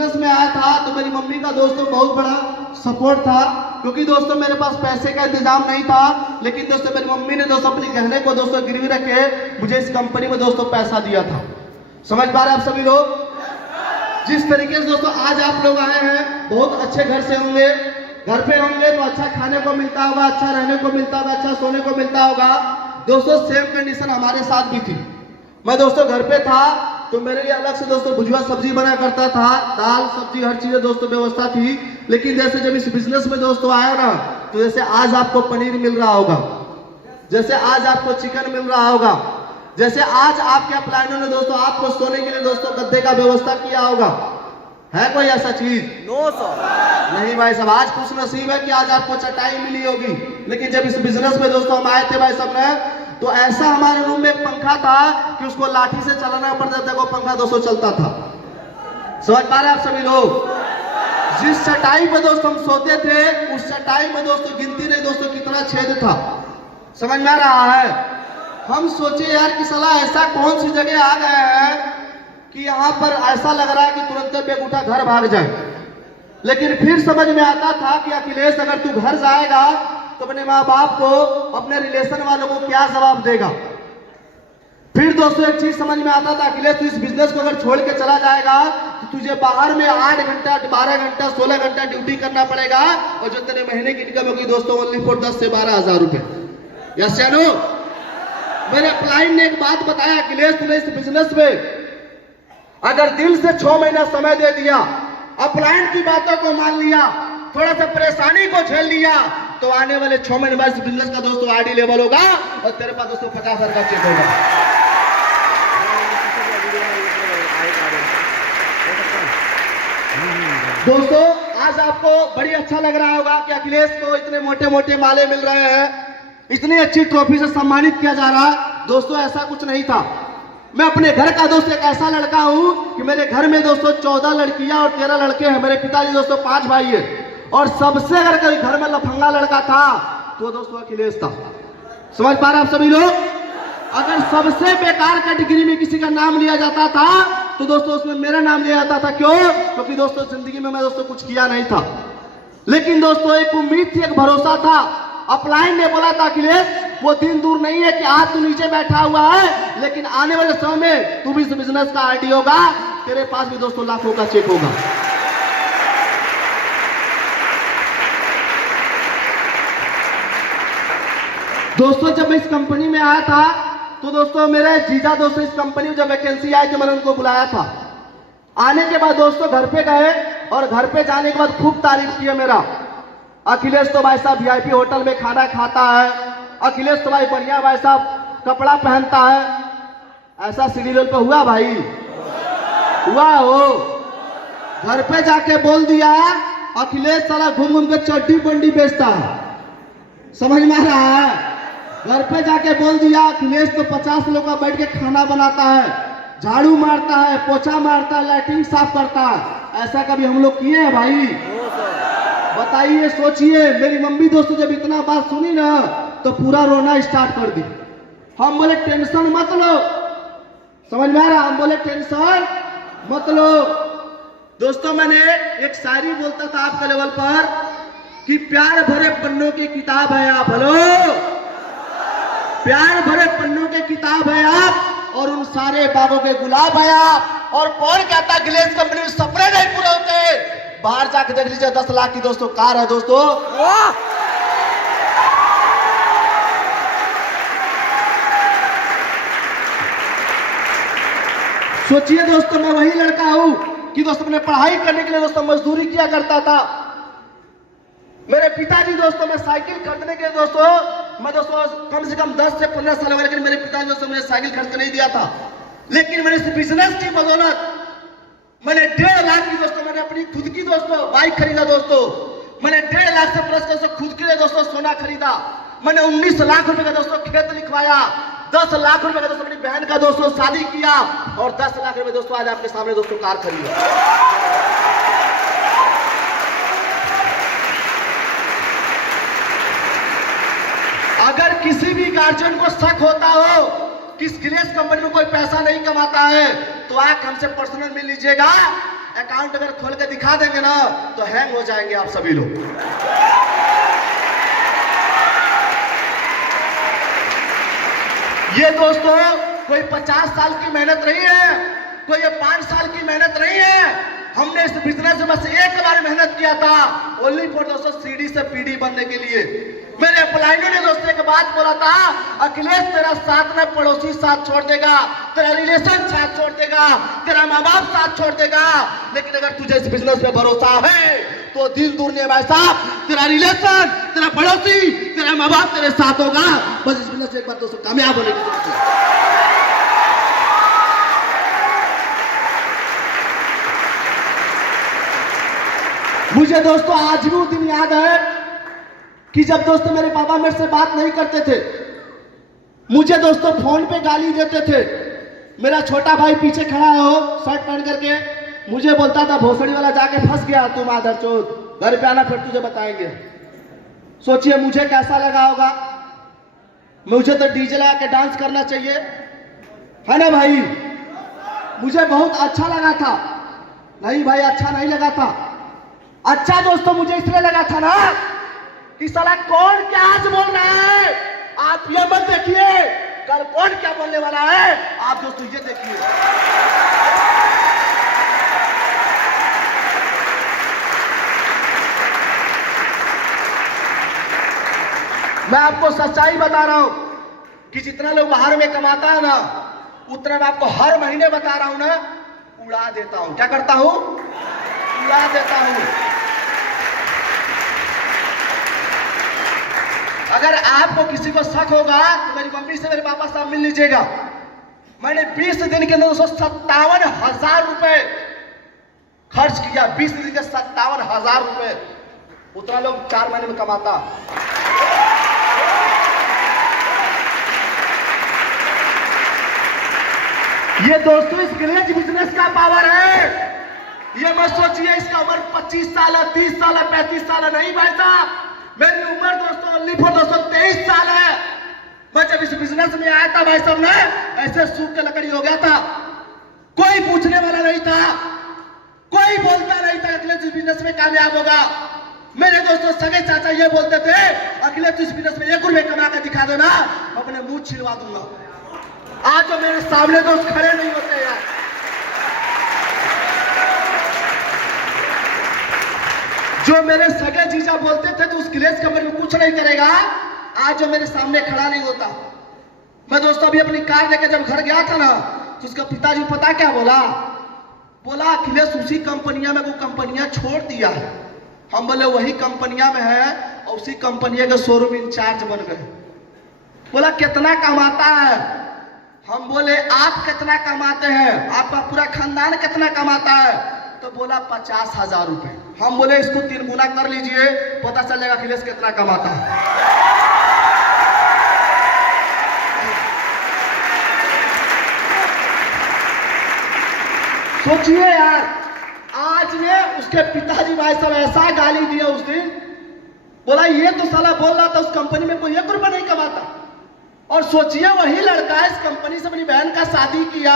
Business में आया था तो मेरी मम्मी का दोस्तों बहुत बड़ा सपोर्ट था, क्योंकि दोस्तों मेरे पास पैसे का इंतजाम नहीं था, लेकिन दोस्तों मेरी मम्मी ने दोस्तों अपने गहने को दोस्तों गिरवी रख के मुझे इस कंपनी में दोस्तों पैसा दिया था। समझ पा रहे आप सभी लोग? जिस तरीके से दोस्तों आज आप लोग आए हैं, बहुत अच्छे घर से होंगे, घर पे होंगे तो अच्छा खाने को मिलता होगा, अच्छा रहने को मिलता होगा, अच्छा सोने को मिलता होगा। दोस्तों सेम कंडीशन हमारे साथ भी थी। मैं दोस्तों घर पे था तो मेरे लिए अलग से दोस्तों भुजवा सब्जी बना करता था, दाल सब्जी हर चीज दोस्तों व्यवस्था थी। लेकिन जैसे जब इस बिजनेस में दोस्तों आया ना, तो जैसे आज आपको पनीर मिल रहा होगा, जैसे आज आपको चिकन मिल रहा होगा, जैसे आज आपके अपलाइनों ने दोस्तों आपको सोने के लिए दोस्तों गद्दे का व्यवस्था किया होगा, है कोई ऐसा चीज? नो सर, नहीं भाई साहब, आज खुश नसीब है कि आज आपको चटाई मिली होगी। लेकिन जब इस बिजनेस में दोस्तों हम आए थे भाई साहब ने, तो ऐसा हमारे रूम में एक पंखा था कि उसको लाठी से चलाना पड़ता था, वो पंखा दोस्तों चलता था। समझ पा रहे आप सभी लोग? जिस चटाई पे दोस्तों हम सोते थे, उस चटाई में दोस्तों गिनती नहीं दोस्तों कितना छेद था। समझ में आ रहा है? हम सोचे यार कि साला ऐसा कौन सी जगह आ गए हैं कि यहाँ पर ऐसा लग रहा है कि तुरंत बेग उठा घर भाग जाए। लेकिन फिर समझ में आता था कि अखिलेश अगर तू घर जाएगा तो अपने माँ बाप को, अपने रिलेशन वालों को क्या जवाब देगा। फिर दोस्तों एक चीज समझ में आता था, अखिलेश तू इस बिजनेस को अगर छोड़ के चला जाएगा तो तुझे बाहर में 8 घंटा 12 घंटा 16 घंटा ड्यूटी करना पड़ेगा, और जो तेरे महीने की इनकम होगी दोस्तों ओनली फॉर 10 से 12 हजार रुपए। यस या नो? मेरे क्लाइंट ने एक बात बताया, अखिलेश तूने इस बिजनेस में अगर दिल से 6 महीना समय दे दिया, अपलाइंट की बातों को मान लिया, थोड़ा सा परेशानी को झेल लिया, तो आने वाले 6 महीने बाद इस बिजनेस का दोस्तों आरडी लेवल होगा और तेरे पास दोस्तों 50,000 का चेक होगा। दोस्तों आज आपको बड़ी अच्छा लग रहा होगा कि अखिलेश को इतने मोटे मोटे माले मिल रहे हैं, इतनी अच्छी ट्रॉफी से सम्मानित किया जा रहा है। दोस्तों ऐसा कुछ नहीं था। मैं अपने घर का दोस्तों एक ऐसा लड़का हूं कि मेरे घर में दोस्तों 14 लड़कियां और 13 लड़के हैं। मेरे पिताजी दोस्तों 5 भाई है, और सबसे अगर कोई घर में लफंगा लड़का था तो दोस्तों अखिलेश था। समझ पा रहे आप सभी लोग? अगर सबसे बेकार कैटेगरी में किसी का नाम लिया जाता था तो दोस्तों उसमें मेरा नाम लिया जाता था। क्यों? क्योंकि दोस्तों जिंदगी में मैं दोस्तों कुछ किया नहीं था। लेकिन दोस्तों एक उम्मीद थी, एक भरोसा था। अपलाइन ने बोला था अखिलेश वो दिन दूर नहीं है कि आज तू नीचे बैठा हुआ है, लेकिन आने वाले समय में तू भी इस बिजनेस का आरडी होगा, तेरे पास भी दोस्तों लाखों का चेक होगा। दोस्तों जब मैं इस कंपनी में आया था तो दोस्तों मेरे जीजा दोस्तों इस कंपनी में जब वैकेंसी आई तो मैंने उनको बुलाया था। आने के बाद दोस्तों घर पे गए, और घर पे जाने के बाद खूब तारीफ किया मेरा। अखिलेश तो भाई साहब वीआईपी होटल में खाना खाता है, अखिलेश तो भाई बढ़िया भाई साहब कपड़ा पहनता है। ऐसा सीढ़ी रोल पे हुआ भाई? हुआ हो? घर पे जाके बोल दिया अखिलेश साला घूम घूम के चड्डी बंडी बेचता है। समझ में आ रहा है? घर पे जाके बोल दिया अखिलेश तो 50 लोग का बैठ के खाना बनाता है, झाड़ू मारता है, पोछा मारता है, लैट्रिन साफ करता है। ऐसा कभी हम लोग किए हैं भाई? बताइए, सोचिए। मेरी मम्मी दोस्तों जब इतना बात सुनी ना तो पूरा रोना स्टार्ट कर दी। हम बोले टेंशन मत लो। समझ में आ रहा? हम बोले टेंशन मत लो। दोस्तों मैंने एक शायरी बोलता था आपके लेवल पर कि प्यार भरे पन्नों की किताब है आप। हेलो, प्यार भरे पन्नों के किताब है आप, और उन सारे बागों के गुलाब है आप। और कौन कहता अखिलेश कंपनी में सपने नहीं पूरे होते? बाहर जाके देख लीजिए, 10 लाख की दोस्तों कार है दोस्तों। सोचिए दोस्तों, मैं वही लड़का हूं कि दोस्तों अपने पढ़ाई करने के लिए दोस्तों मजदूरी किया करता था। मेरे पिताजी दोस्तों मैं साइकिल खरीदने के लिए दोस्तों मैं दोस्तों कम से कम 10 से 15 साल हो गए, लेकिन मेरे पिताजी दोस्तों मुझे साइकिल खरीद के नहीं दिया था। लेकिन मैंने इस बिजनेस की बदौलत मैंने 1.5 लाख की दोस्तों मैंने अपनी खुद की दोस्तों बाइक खरीदा दोस्तों। मैंने 1.5 लाख से प्लस दोस्तों खुद के लिए दोस्तों सोना खरीदा। मैंने 19 लाख रुपए का दोस्तों खेत लिखवाया, 10 लाख रुपए का दोस्तों अपनी बहन का दोस्तों शादी किया, और 10 लाख रुपए दोस्तों आज आपके सामने दोस्तों कार खरीदा। अगर किसी भी गार्जियन को शक होता हो कि अखिलेश कंपनी में कोई पैसा नहीं कमाता है तो आके हमसे पर्सनल मिल लीजिएगा। अकाउंट अगर खोल के दिखा देंगे ना तो हैंग हो जाएंगे आप सभी लोग। ये दोस्तों कोई 50 साल की मेहनत नहीं है, कोई ये 5 साल की मेहनत नहीं है। हमने इस बिजनेस में बस एक बार मेहनत किया था, ओनली फॉर दोस्तों सीडी से पीडी बनने के लिए। मेरे अपलाइनों ने दोस्तों एक बात बोला था, अखिलेश तेरा साथ में पड़ोसी साथ छोड़ देगा, तेरा रिलेशन साथ छोड़ देगा, तेरा माँ बाप साथ छोड़ देगा, लेकिन अगर तुझे इस बिजनेस में भरोसा है तो दिल दूर नहीं भाई साहब, तेरा रिलेशन, तेरा पड़ोसी, तेरा माँ बाप तेरे साथ होगा। बस इस बिजनेस में एक बार दोस्तों कामयाब होने की जरूरत है। मुझे दोस्तों आज भी वो दिन याद है कि जब दोस्तों मेरे पापा मेरे से बात नहीं करते थे, मुझे दोस्तों फोन पे गाली देते थे। मेरा छोटा भाई पीछे खड़ा हो शर्ट पहन करके मुझे बोलता था, भोसड़ी वाला जाके फंस गया तू मादरचोद, घर पे आना फिर तुझे बताएंगे। सोचिए मुझे कैसा लगा होगा। मुझे तो डीजे लगा के डांस करना चाहिए, है ना भाई। मुझे बहुत अच्छा लगा था। नहीं भाई अच्छा नहीं लगा था। अच्छा दोस्तों मुझे इसलिए लगा था ना कि साला कौन क्या आज बोल रहा है। आप ये मत देखिए कल कौन क्या बोलने वाला है, आप दोस्तों ये देखिए। मैं आपको सच्चाई बता रहा हूं कि जितना लोग बाहर में कमाता है ना, उतना मैं आपको हर महीने बता रहा हूं ना, उड़ा देता हूं। क्या करता हूं? उड़ा देता हूं। अगर आपको किसी को शक होगा तो मेरी मम्मी से मेरे पापा से मिल लीजिएगा। मैंने 20 दिन के अंदर 57,000 रुपए खर्च किया। 20 दिन के 57,000 रुपए, उतना लोग 4 महीने में कमाता। ये दोस्तों इस गिलेज बिजनेस का पावर है। ये मत सोचिए इसका उम्र 25 साल है, 30 साल है, 35 साल है। नहीं भाई साहब, मेरी उम्र दोस्तों ओनली फॉर दोस्तों 23 साल है। मैं जब इस बिजनेस में आया था भाई साहब ने ऐसे सूख के लकड़ी हो गया था। कोई पूछने वाला नहीं था, कोई बोलता नहीं था अखिलेश इस बिजनेस में कामयाब होगा। मेरे दोस्तों सगे चाचा ये बोलते थे, अखिलेश इस बिजनेस में 1 रुपये कमा के दिखा दो ना, मैं अपने मुंह छिलवा दूंगा। आज जो मेरे सामने दोस्त खड़े नहीं होते यार। जो मेरे सगे जीजा बोलते थे तो उस गिलेज कंपनी में कुछ नहीं करेगा, आज जो मेरे सामने खड़ा नहीं होता। मैं दोस्तों अभी अपनी कार लेकर जब घर गया था ना, तो उसका पिताजी पता क्या बोला? बोला अखिलेश उसी कंपनियां में वो कंपनियां छोड़ दिया है। हम बोले वही कंपनियां में है और उसी कंपनियां के शोरूम इंचार्ज बन गए। बोला कितना कमाता है? हम बोले आप कितना कमाते हैं, आपका पूरा खानदान कितना कमाता है? तो बोला 50,000 रुपए। हम बोले इसको 3 गुना कर लीजिए, पता चल जाएगा अखिलेश कितना कमाता है। सोचिए यार, आज ने उसके पिताजी भाई साहब ऐसा गाली दिया उस दिन। बोला ये तो साला बोल रहा था उस कंपनी में कोई 1 रुपया नहीं कमाता। और सोचिए वही लड़का इस कंपनी से अपनी बहन का शादी किया,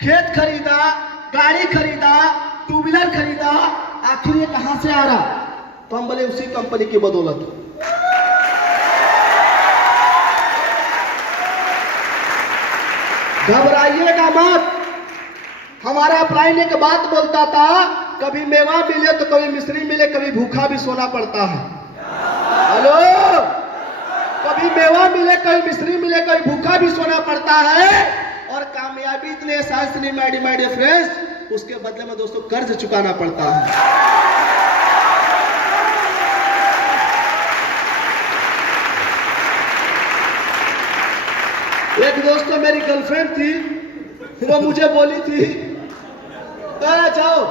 खेत खरीदा, गाड़ी खरीदा, 2 व्हीलर खरीदा, आखिर ये कहां से आ रहा? तो हम बोले उसी कंपनी की बदौलत। घबराइएगा मत। हमारा अप्लाई के बाद बोलता था कभी मेवा मिले तो कभी मिश्री मिले, कभी भूखा भी सोना पड़ता है। हेलो, कभी मेवा मिले, कभी मिश्री मिले, कभी भूखा भी सोना पड़ता है। और कामयाबी इतने एहसास नहीं माय डियर फ्रेंड्स, उसके बदले में दोस्तों कर्ज चुकाना पड़ता है। एक दोस्तों मेरी गर्लफ्रेंड थी, वो मुझे बोली थी कहा जाओ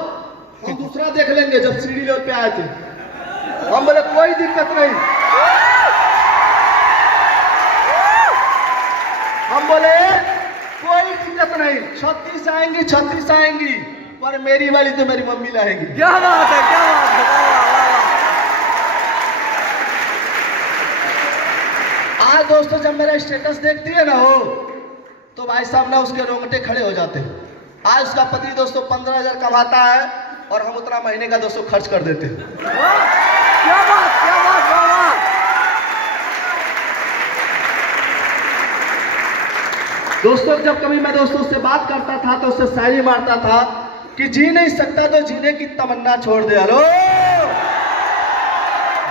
हम दूसरा देख लेंगे जब सीढ़ी लेवल पे आए थे। हम बोले कोई दिक्कत नहीं। हम बोले कोई दिक्कत नहीं, 36 आएंगी 36 आएंगी, पर मेरी वाली तो मेरी मम्मी लाएगी। क्या बात है, क्या बात है। आज दोस्तों जब मेरा स्टेटस देखती है ना हो तो भाई साहब ना उसके रोंगटे खड़े हो जाते हैं। आज उसका पति दोस्तों 15,000 कमाता है, और हम उतना महीने का दोस्तों खर्च कर देते हैं। क्या बात बाबा। दोस्तों जब कभी मैं दोस्तों से बात करता था तो उससे शायरी मारता था कि जी नहीं सकता तो जीने की तमन्ना छोड़ दे। हेलो,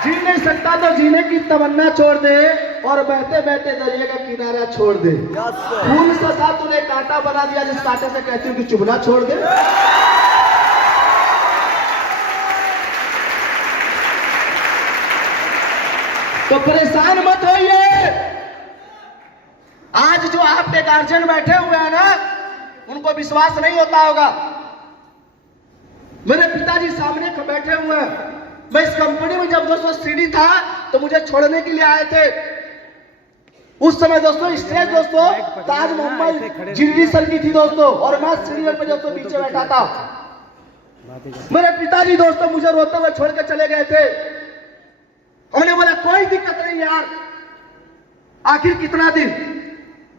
जी नहीं सकता तो जीने की तमन्ना छोड़ दे और बहते बहते दरिया का किनारा छोड़ दे। फूल से था तूने कांटा बना दिया, जिस कांटे से कहती हूँ कि चुभना छोड़ दे। तो परेशान मत होइए। आज जो आपके गार्जियन बैठे हुए हैं ना, उनको विश्वास नहीं होता होगा। मेरे पिताजी सामने बैठे हुए हैं। मैं इस कंपनी में जब दोस्तों सीडी था तो मुझे छोड़ने के लिए आए थे। उस समय दोस्तों स्टेज दोस्तों ताज मोहम्मद जिल्ली सर की थी दोस्तों, और मैं सीरियल में दोस्तों पीछे बैठा था। मेरे पिताजी दोस्तों मुझे रोते हुए छोड़ के चले गए थे। हमने बोला कोई दिक्कत नहीं यार, आखिर कितना दिन,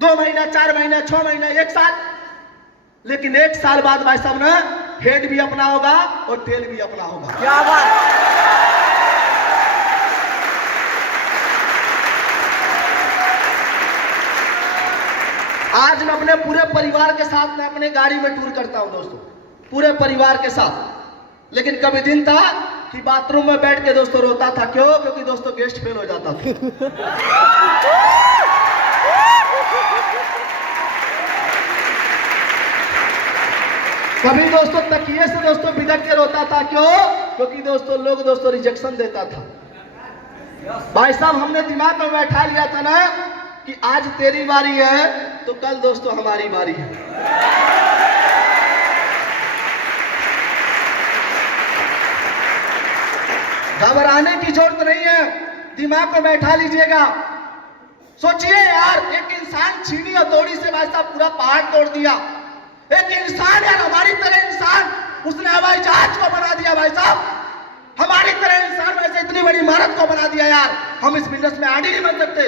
2 महीना, 4 महीना, 6 महीना, 1 साल। लेकिन 1 साल बाद भाई साहब ना हेड भी अपना होगा और टेल भी अपना होगा। क्या बात। आज मैं अपने पूरे परिवार के साथ मैं अपने गाड़ी में टूर करता हूं दोस्तों, पूरे परिवार के साथ। लेकिन कभी दिन था कि बाथरूम में बैठ के दोस्तों रोता था। क्यों? क्योंकि दोस्तों गेस्ट फेल हो जाता था। कभी दोस्तों तकिए से दोस्तों बिदक के रोता था। क्यों? क्योंकि दोस्तों लोग दोस्तों रिजेक्शन देता था। भाई साहब हमने दिमाग में बैठा लिया था ना कि आज तेरी बारी है तो कल दोस्तों हमारी बारी है। घबराने की जरूरत नहीं है, दिमाग में बैठा लीजिएगा। सोचिए यार, एक इंसान छीनी हथौड़ी से भाई साहब पूरा पहाड़ तोड़ दिया। एक इंसान यार, हमारी तरह इंसान, उसने हवाई जहाज को बना दिया भाई साहब। हमारी तरह इंसान वैसे इतनी बड़ी इमारत को बना दिया यार। हम इस बिजनेस में आगे नहीं बन सकते।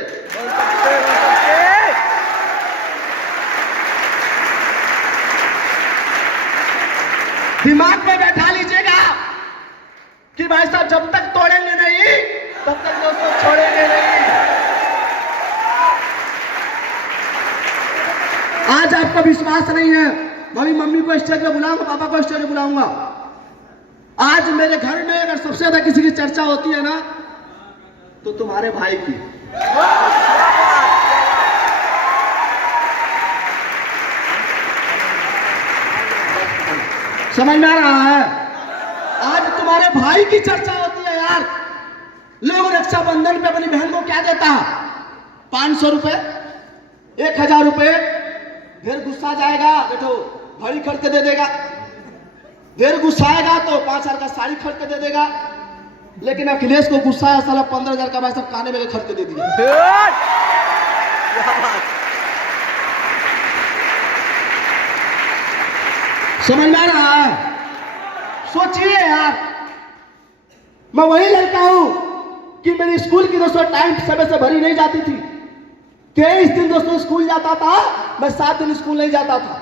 दिमाग में बैठा लीजिएगा कि भाई साहब जब तक तोड़ेंगे नहीं तब तक दोस्तों छोड़ेंगे नहीं। आज आपका विश्वास नहीं है, मैं मम्मी को स्टेज पे बुलाऊंगा, पापा को स्टेज पे बुलाऊंगा। आज मेरे घर में अगर सबसे ज्यादा किसी की चर्चा होती है ना तो तुम्हारे भाई की। समझ में आ रहा है? आज तुम्हारे भाई की चर्चा होती है यार। लोग रक्षाबंधन पे अपनी बहन को क्या देता है? 500 रुपए, 1000 रुपए। ढेर गुस्सा जाएगा बेटो घड़ी खरीद के दे देगा, ढेर गुस्सा आएगा तो 5000 का साड़ी खरीद के दे देगा। लेकिन अखिलेश को गुस्सा है, साला 15000 का भाई सब खाने में खरीद के दे दिया। समझ में आ रहा है? सोचिए यार, मैं वही लड़का हूं कि मेरी स्कूल की दोस्तों टाइम समय से भरी नहीं जाती थी। 23 दिन दोस्तों स्कूल जाता था, मैं 7 दिन स्कूल नहीं जाता था।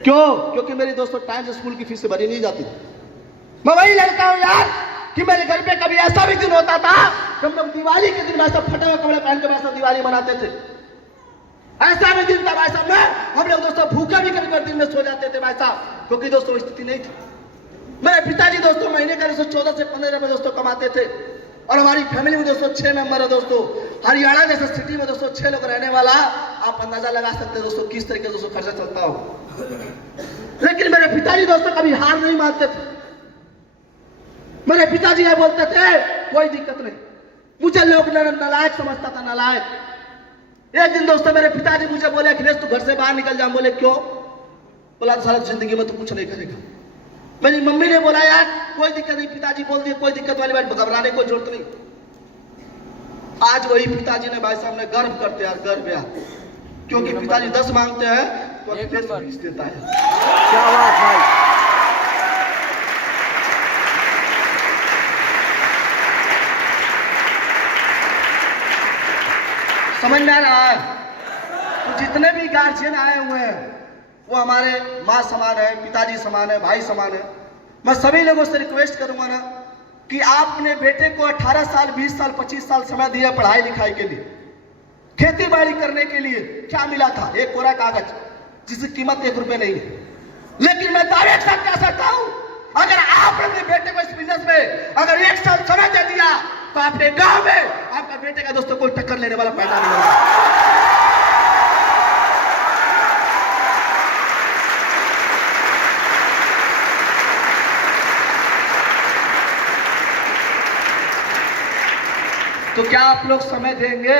क्यों? क्योंकि मेरी दोस्तों टाइम से स्कूल की फीस भरी नहीं जाती थी। मैं वही लड़का हूं यार कि मेरे घर पे कभी ऐसा भी दिन होता था कि हम लोग दिवाली के दिन भाई साहब फटे हुए कपड़े पहन के भाई साहब दिवाली मनाते थे। ऐसा भी दिन था भाई साहब में हम लोग दोस्तों भूखे भी कभी दिन में सो जाते थे भाई साहब, क्योंकि दोस्तों स्थिति नहीं थी। मेरे पिताजी दोस्तों महीने का 14 से 15 रुपए दोस्तों कमाते थे, और हमारी फैमिली में दोस्तों 6 मेंबर है दोस्तों। हरियाणा जैसे सिटी में दोस्तों 6 लोग रहने वाला, आप अंदाजा लगा सकते हैं दोस्तों किस तरीके से दोस्तों खर्चा चलता हो। लेकिन मेरे पिताजी दोस्तों कभी हार नहीं मानते थे। मेरे पिताजी ये बोलते थे कोई दिक्कत नहीं। मुझे लोग नालायक समझता था, नालायक। एक दिन दोस्तों मेरे पिताजी मुझे बोले अखिलेश तू घर से बाहर निकल जा। बोले क्यों? बोला सारा जिंदगी में तू कुछ नहीं करेगा। मेरी मम्मी ने बोला यार कोई दिक्कत नहीं, पिताजी बोल दिए कोई दिक्कत वाली बात, घबराने कोई जरूरत नहीं। आज वही पिताजी ने भाई साहब ने गर्व करते यार, गर्व यार, क्योंकि पिताजी 10 मांगते हैं तो अखिलेश 20 देता है। क्या बात भाई। समझ में आ रहा है? तो जितने भी गार्जियन आए हुए हैं वो हमारे माँ समान है, पिताजी समान है, भाई समान है। मैं सभी लोगों से रिक्वेस्ट करूंगा ना कि आप अपने बेटे को 18 साल 20 साल 25 साल समय दिया पढ़ाई लिखाई के लिए, खेती बाड़ी करने के लिए। क्या मिला था? एक कोरा कागज जिसकी कीमत 1 रुपए नहीं है। लेकिन मैं दावे के साथ कह सकता हूं, अगर आप अपने बेटे को इस बिजनेस में अगर 1 साल समय दे दिया तो अपने गांव में आपका बेटे का दोस्तों कोई टक्कर लेने वाला पैदा नहीं होगा। तो क्या आप लोग समय देंगे?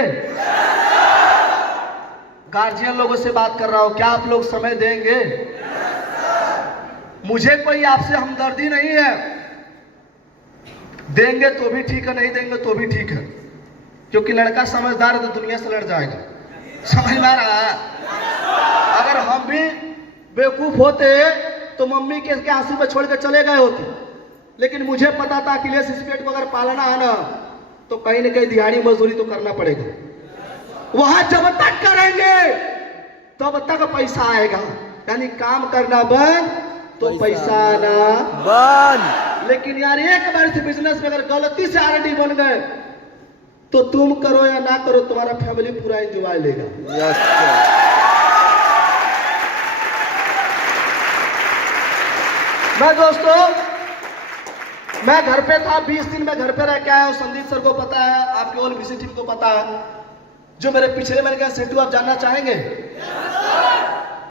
गार्जियन लोगों से बात कर रहा हूं, क्या आप लोग समय देंगे? मुझे कोई आपसे हमदर्दी नहीं है, देंगे तो भी ठीक है, नहीं देंगे तो भी ठीक है, क्योंकि लड़का समझदार है तो दुनिया से लड़ जाएगा। समझ में आ रहा है? अगर हम भी बेवकूफ होते तो मम्मी के आंसू में छोड़ के चले गए होते, लेकिन मुझे पता था कि इस पेट को अगर पालना है ना तो कहीं ना कहीं दिहाड़ी मजदूरी तो करना पड़ेगा। वहां जब तक करेंगे तब तक पैसा आएगा, यानी काम करना बंद तो पैसा आना बंद। लेकिन यार एक बार से बिजनेस में अगर गलती से आरडी बन गए तो तुम करो या ना करो, तुम्हारा फैमिली पूरा एंजॉय लेगा। Yes sir. मैं दोस्तों मैं घर पे था, 20 दिन में घर पे रह के आया हूं। संदीप सर को पता है, आपके ऑल बीसी टीम को पता है, जो मेरे पिछले महीने का सेटू आप जानना चाहेंगे?